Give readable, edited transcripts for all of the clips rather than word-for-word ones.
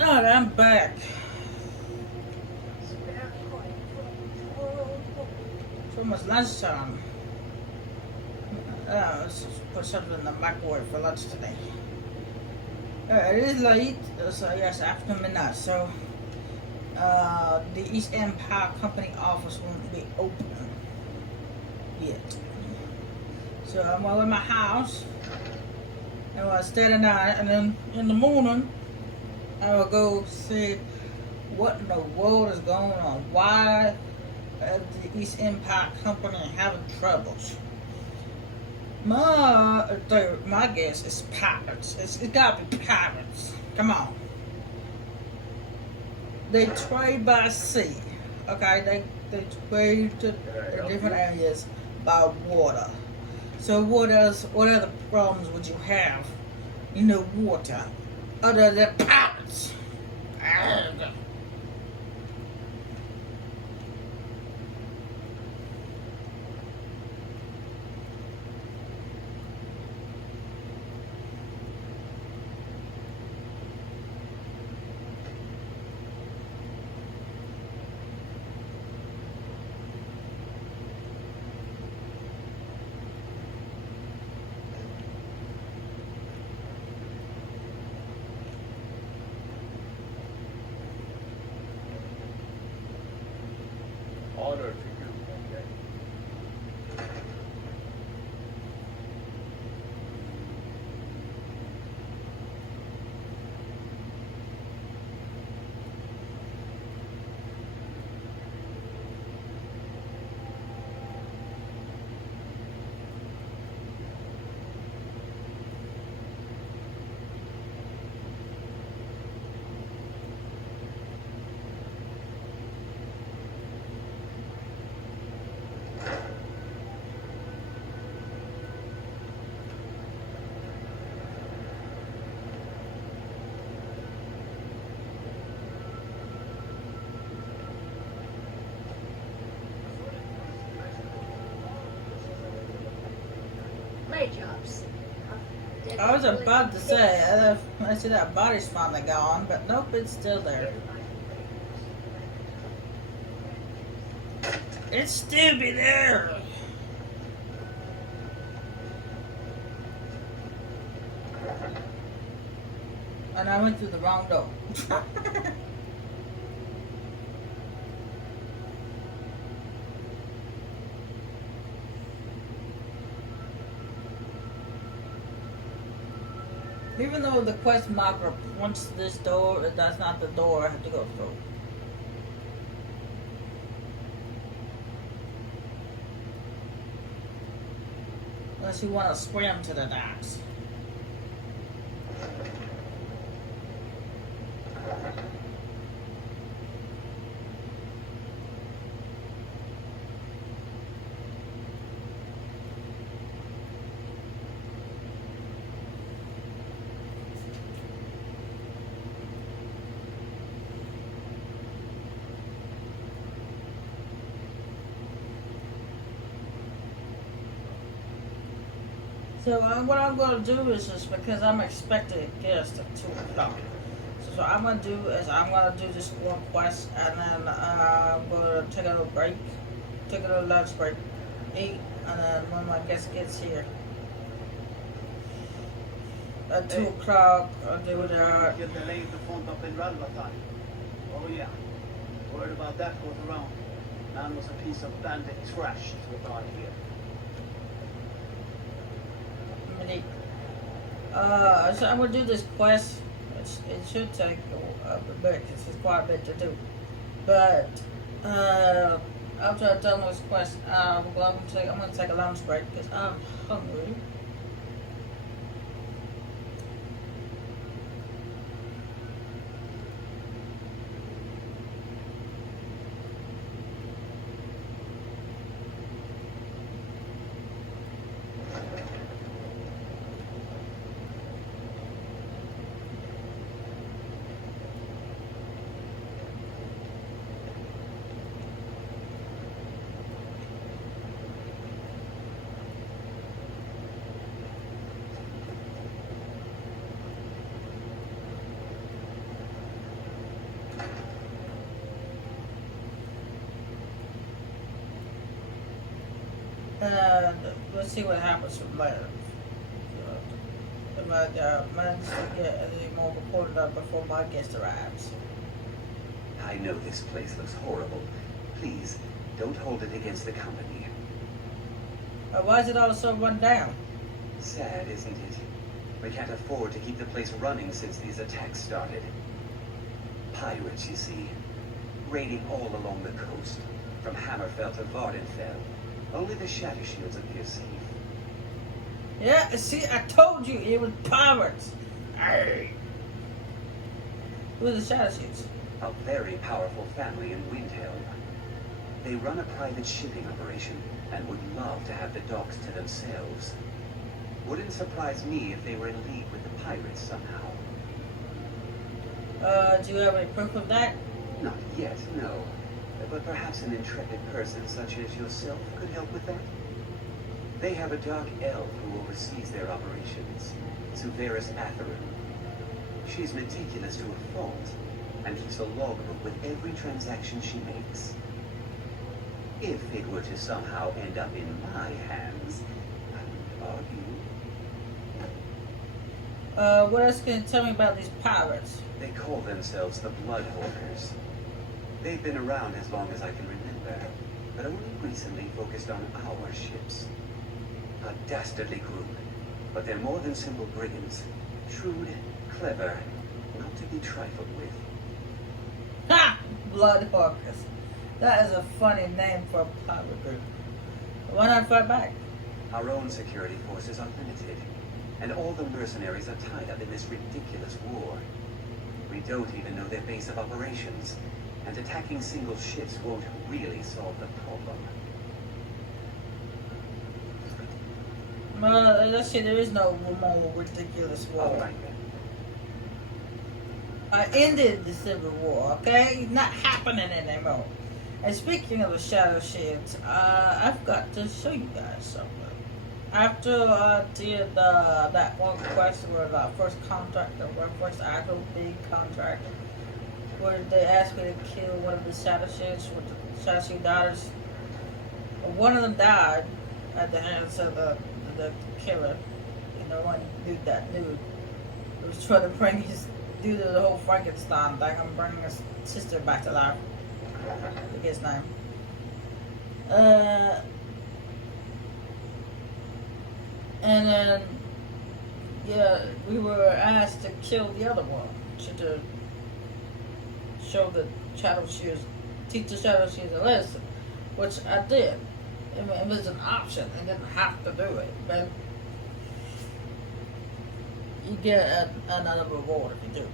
Alright, I'm back. It's almost lunchtime. Let's just put something in the microwave for lunch today. It is late, so yes, after midnight. So, the East Empire Company office won't be open yet. So I'm going to my house, and I'll stay the night, and then in the morning, I will go see what in the world is going on. Why the East Empire Company having troubles? My guess is pirates. It's gotta be pirates. Come on. They trade by sea. Okay, they trade to different areas by water. So what other problems would you have in the water other than pirates? Order to you, okay? My jobs. I was about to say, I see that body's finally gone, but nope, it's still there. It still be there. And I went through the wrong door. Even though the quest marker points to this door, that's not the door I have to go through. Unless you want to swim to the docks. So what I'm going to do is just because I'm expecting a guest at 2 o'clock. So what I'm going to do is I'm going to do this one quest and then I'm going to take a little break, take a little lunch break, eat, and then when my guest gets here at 2 o'clock, I'll do their... Get the lane to front up in Ralbatan. Oh yeah. Word about that goes around. Man was a piece of bandit trash to about here. So I'm gonna do this quest. It should take a bit. It's quite a bit to do. But after I've done this quest, I'm gonna take a lunch break because I'm hungry. And let's see what happens from there. If I manage to get any more reported on before my guest arrives. I know this place looks horrible. Please, don't hold it against the company. Why is it all so run down? Sad, isn't it? We can't afford to keep the place running since these attacks started. Pirates, you see, raiding all along the coast, from Hammerfell to Vardenfell. Only the Shadow Shields appear safe. Yeah, see, I told you it was pirates. Hey. Who are the Shadow Shields? A very powerful family in Windhelm. They run a private shipping operation and would love to have the docks to themselves. Wouldn't surprise me if they were in league with the pirates somehow. Do you have any proof of that? Not yet, no. But perhaps an intrepid person such as yourself could help with that? They have a dark elf who oversees their operations, Suveris Atherin. She's meticulous to a fault, and keeps a logbook with every transaction she makes. If it were to somehow end up in my hands, I wouldn't argue. What else can you tell me about these pirates? They call themselves the Bloodhawkers. They've been around as long as I can remember, but only recently focused on our ships. A dastardly group, but they're more than simple brigands. Shrewd, clever, not to be trifled with. Ha! Bloodhawkers. That is a funny name for a pirate group. Why not fight back? Our own security forces are limited, and all the mercenaries are tied up in this ridiculous war. We don't even know their base of operations, and attacking single ships won't really solve the problem. Let's see, there is no more ridiculous war. All right then. I ended the Civil War, okay? It's not happening anymore. And speaking of the Shadow Shields, I've got to show you guys something. After I did that one quest where the first contract, the first actual big contract, where they asked me to kill one of the Shadow Shields with the Shadow Shield daughters, one of them died at the hands of the killer. You know, one dude, that dude who was trying to bring his, do the whole Frankenstein thing and bring his sister back to life. I forget his name. And then, yeah, we were asked to kill the other one to show the Shadow Shields, teach the Shadow Shields a lesson, which I did. It was an option. I didn't have to do it, but you get another reward if you do.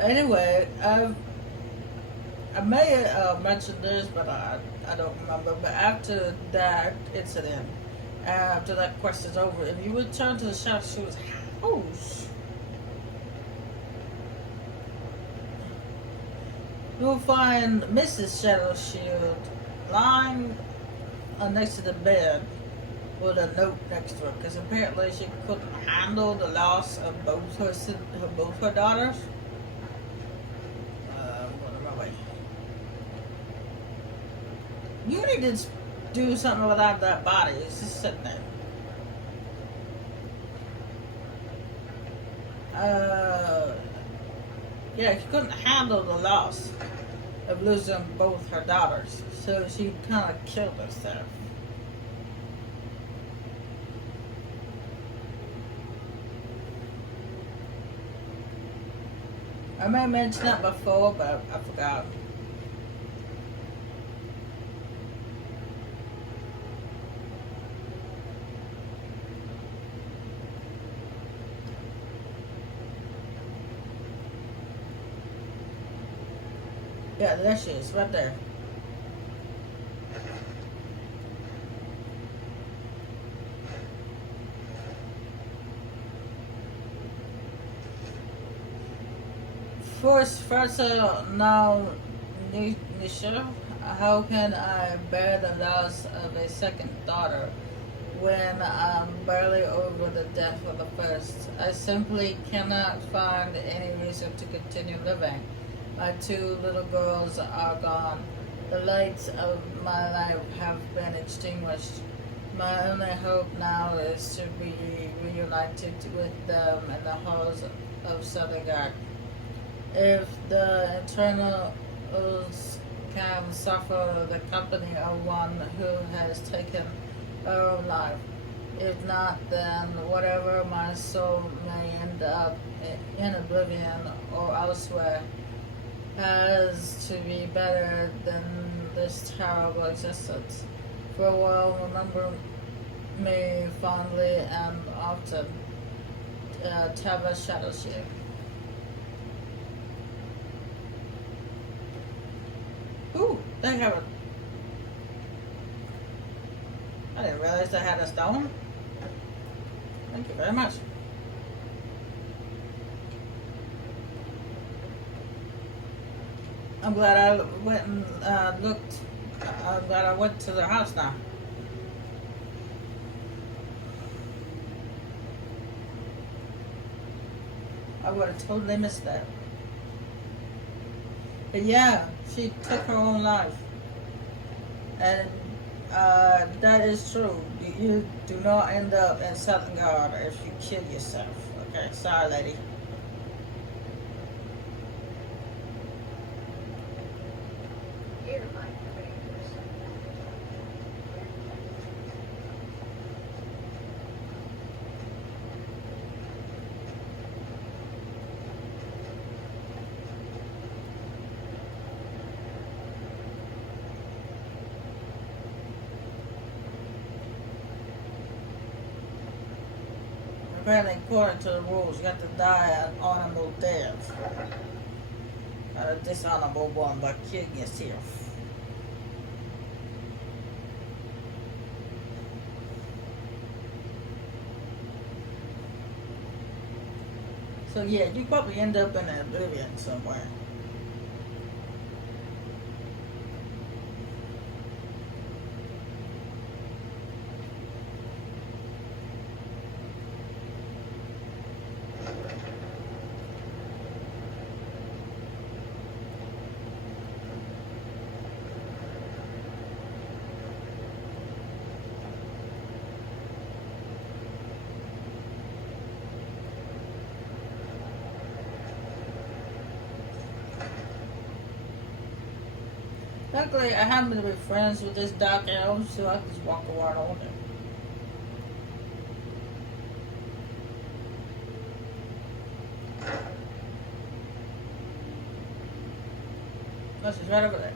Anyway, I may have mentioned this, but I don't remember. But after that incident, after that quest is over, if you return to the Shadow Shield's house, you'll find Mrs. Shadow Shield lying next to the bed with a note next to her, because apparently she couldn't handle the loss of both her daughters. You need to do something without that body. It's just sitting there. Yeah, she couldn't handle the loss of losing both her daughters, so she kind of killed herself. I may have mentioned that before, but I forgot. Yeah, there she is, right there. First, now, Nisha, how can I bear the loss of a second daughter when I'm barely over the death of the first? I simply cannot find any reason to continue living. My 2 little girls are gone. The lights of my life have been extinguished. My only hope now is to be reunited with them in the halls of Southgard. If the Eternals can suffer the company of one who has taken her own life, if not, then whatever my soul may end up in oblivion or elsewhere has to be better than this terrible existence. Farewell, remember me fondly and often. Tava Shadowshield. Ooh, they have a... I didn't realize they had a stone. Thank you very much. I'm glad I went and looked. I'm glad I went to their house now. I would have totally missed that. But yeah, she took her own life. And that is true. You do not end up in Southern Guard if you kill yourself. Okay, sorry, lady. Here, my friends. Apparently, according to the rules, you have to die an honorable death. Not a dishonorable one by killing yourself. So yeah, you probably end up in an oblivion somewhere. Luckily, I happen to be friends with this dark elf, so I can just walk around on him. Oh, she's right over there.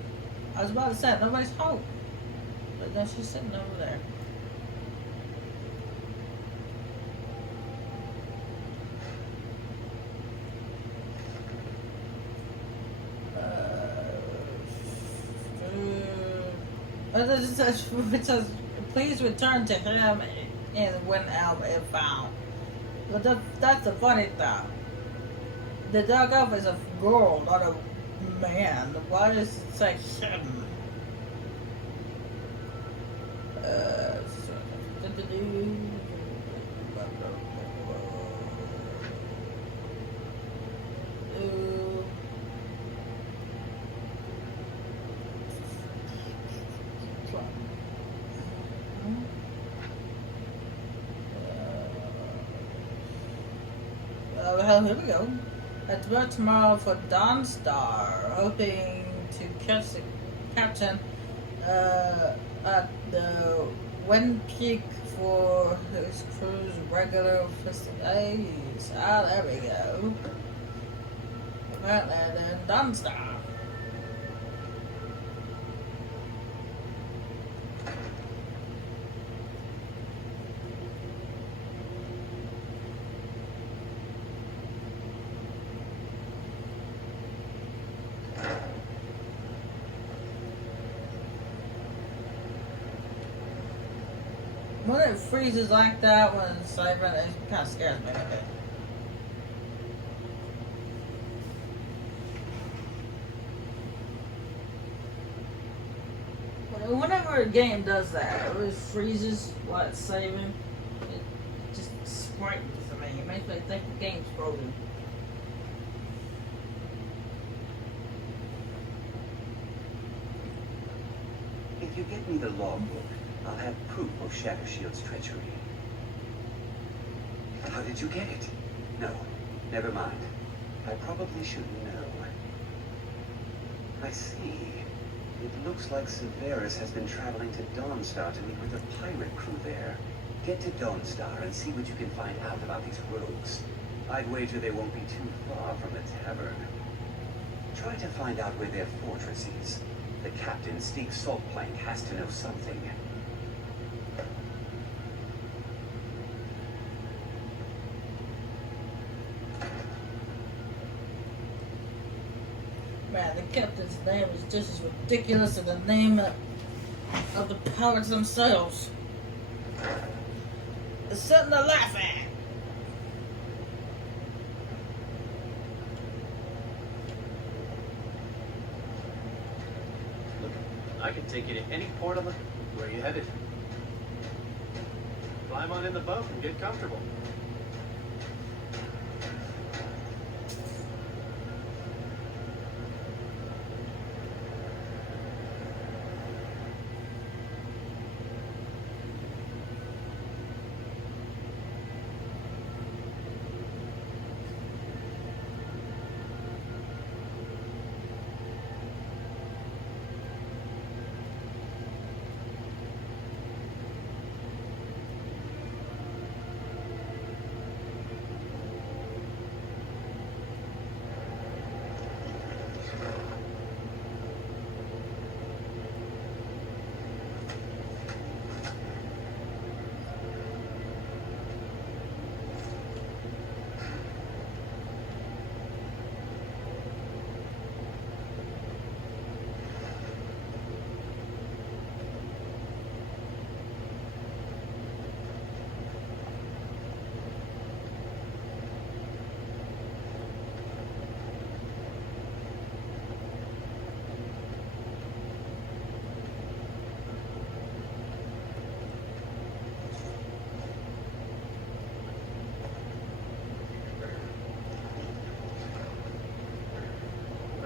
I was about to say, nobody's home. But then she's sitting over there. It says, please return to him and when elf is found. But that's the funny thing. The dark elf is a girl, not a man. Why does it say him? Well, here we go. At work tomorrow for Dawnstar, hoping to catch the captain at the Wind Peak for his crew's regular festivities. Ah, there we go. Apparently, they're in Dawnstar. When it freezes like that when it's saving, it kind of scares me a bit. Whenever a game does that, it freezes while it's saving, it just frightens me. It makes me think the game's frozen. If you get me the logbook, I'll have proof of Shattershield's treachery. How did you get it? No, never mind. I probably shouldn't know. I see. It looks like Severus has been traveling to Dawnstar to meet with a pirate crew there. Get to Dawnstar and see what you can find out about these rogues. I'd wager they won't be too far from the tavern. Try to find out where their fortress is. The captain, Steak Saltplank, has to know something. Man, the captain's name is just as ridiculous as the name of the pirates themselves. It's something to laugh at. Look, I can take you to any port on the... Where are you headed? Climb on in the boat and get comfortable.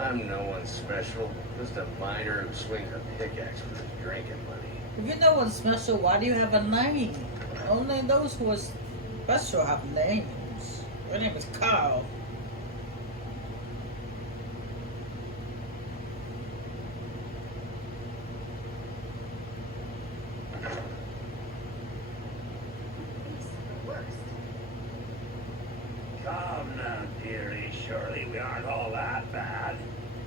I'm no one special, just a miner who swings a pickaxe for his drinking money. If you're no one special, why do you have a name? Only those who are special have names. Your name is Carl. These are the worst. Come now, dearie, surely we aren't all that bad.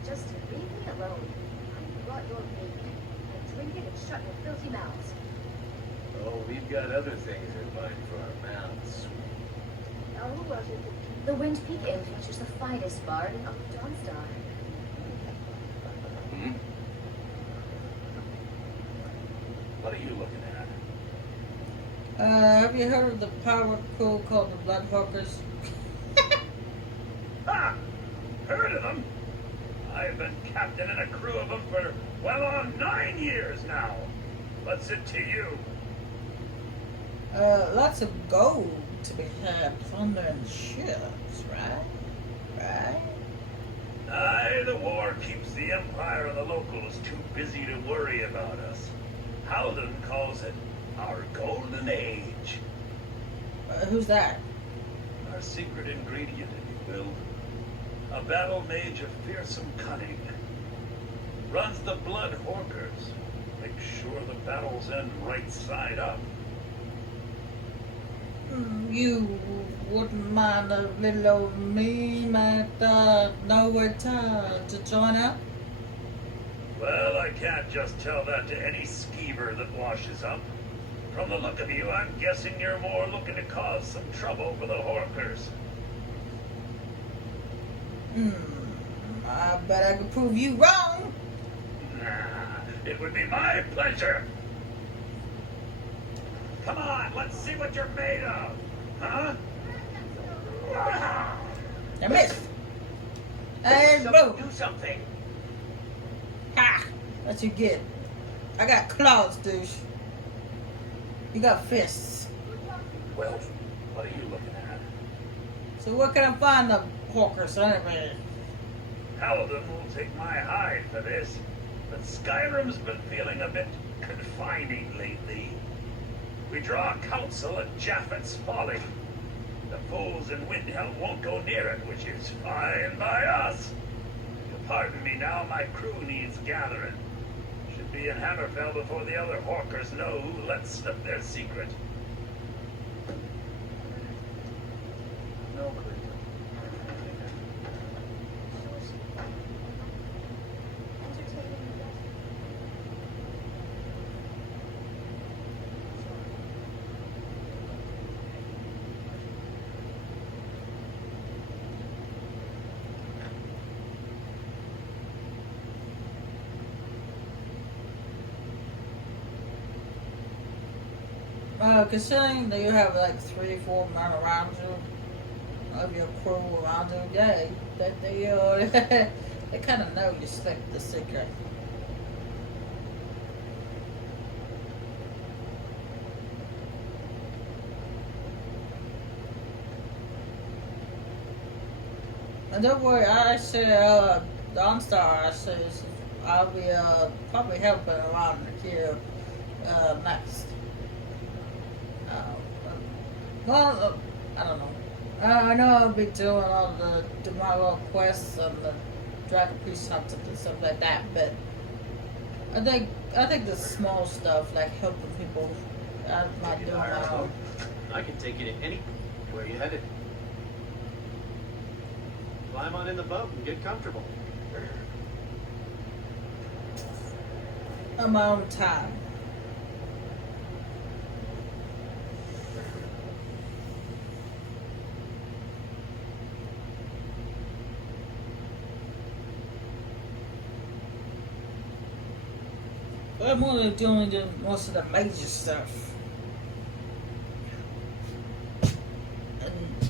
Just leave me alone. I brought your meat. And drink it and shut your filthy mouths. Oh, we've got other things in mind for our mouths. Oh, the Wind Peak Inn features the finest bar in Upper Dawnstar. Hmm? What are you looking at? Have you heard of the pirate crew called the Bloodhawkers? Ha! Heard of them? I've been captain in a crew of them for well on 9 years now. What's it to you? Lots of gold to be had, plunder and ships, right? Right? Aye, the war keeps the Empire and the locals too busy to worry about us. Howden calls it our golden age. Who's that? Our secret ingredient, if you will. A battle mage of fearsome cunning. Runs the blood hawkers. Makes sure the battles end right side up. You wouldn't mind a little old me might know where to join up? Well, I can't just tell that to any skeever that washes up. From the look of you, I'm guessing you're more looking to cause some trouble for the hawkers. I bet I could prove you wrong. Nah, it would be my pleasure. Come on, let's see what you're made of. Huh? I missed. And boom. Do something. Ha! That's what you get. I got claws, douche. You got fists. Well, what are you looking at? So where can I find the hawkers anyway? Paladin will take my hide for this, but Skyrim's been feeling a bit confining lately. We draw counsel at Japhet's folly. The fools in Windhelm won't go near it, which is fine by us. You'll pardon me now, my crew needs gathering. Should be in Hammerfell before the other Hawkers know who let slip their secret. No clue. Considering that you have like 3-4 men around you, of your crew around you, yeah, that they they kind of know you slipped the secret. And don't worry, I say, Dawnstar, I says, I'll be, probably helping around here, next. Well, I don't know. I know I'll be doing all the my little quests and the Dragon Priest hunting and stuff like that, but I think the small stuff like helping people, I might do my own. I can take you to any. Where you headed? Climb on in the boat and get comfortable. On my own time. I'm only doing most of the major stuff.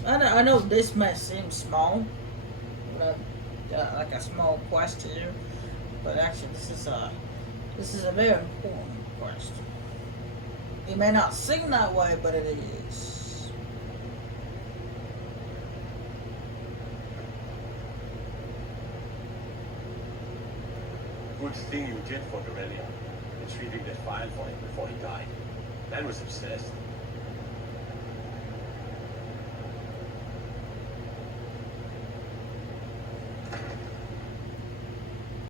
And I know this might seem small, like a small quest to you, but actually this is a very important quest. It may not seem that way, but it is. Good thing you did for Dorelia, retrieving that file for him before he died. Man was obsessed.